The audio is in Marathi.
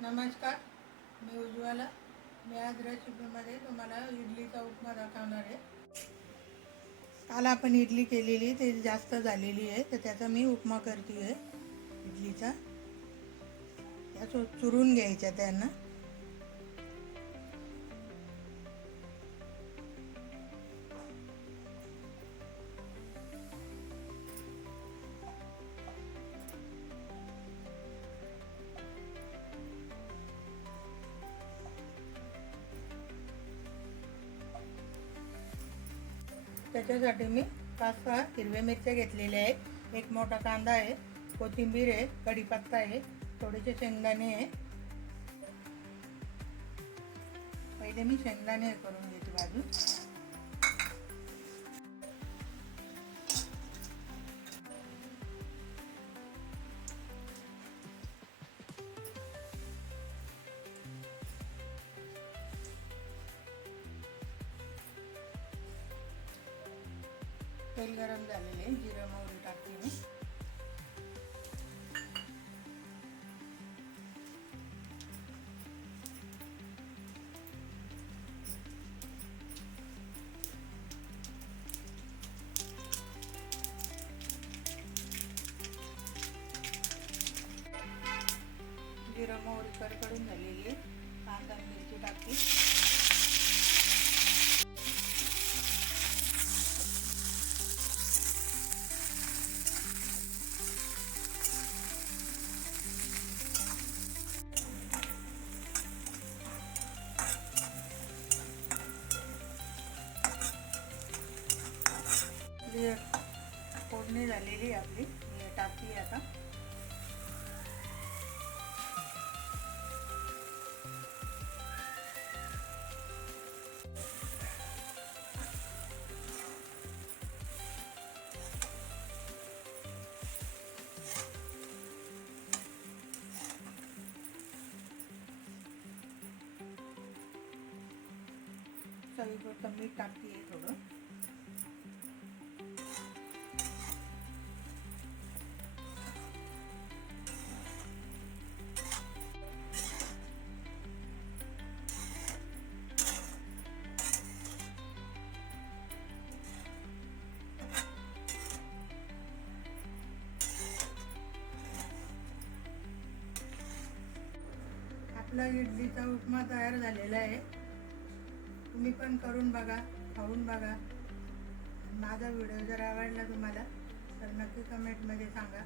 नमस्कार, मी उज्ज्वला. मी आज रेसिपीमध्ये तुम्हाला इडलीचा उपमा दाखवणार आहे. काल आपण इडली केलेली ते जास्त झालेली आहे, तर त्याचा मी उपमा करते आहे इडलीचा. त्या चुरून घ्यायच्या त्यांना. त्याच्यासाठी मी 5-6 हिरव्या मिरच्या घेतलेल्या आहेत, एक मोठा कांदा आहे, कोथिंबीर आहे, कढीपत्ता आहे, थोडेसे शेंगदाणे आहे. पहिले मी शेंगदाणे करून घेते भाजून. तेल गरम झालेले, जिरं मोहरी टाकते मी. जिरं मोहरी कडकडून झालेली आहे. कांदा मिरची टाकते. फोडणी झालेली आपली, मी टाकते आता. चवीपुरतं मीठ टाकते आहे थोडं. आपला इडलीचा उपमा तयार झालेला आहे. तुम्ही पण करून बघा, खाऊन बघा. माझा व्हिडिओ जर आवडला तुम्हाला तर नक्की कमेंटमध्ये सांगा.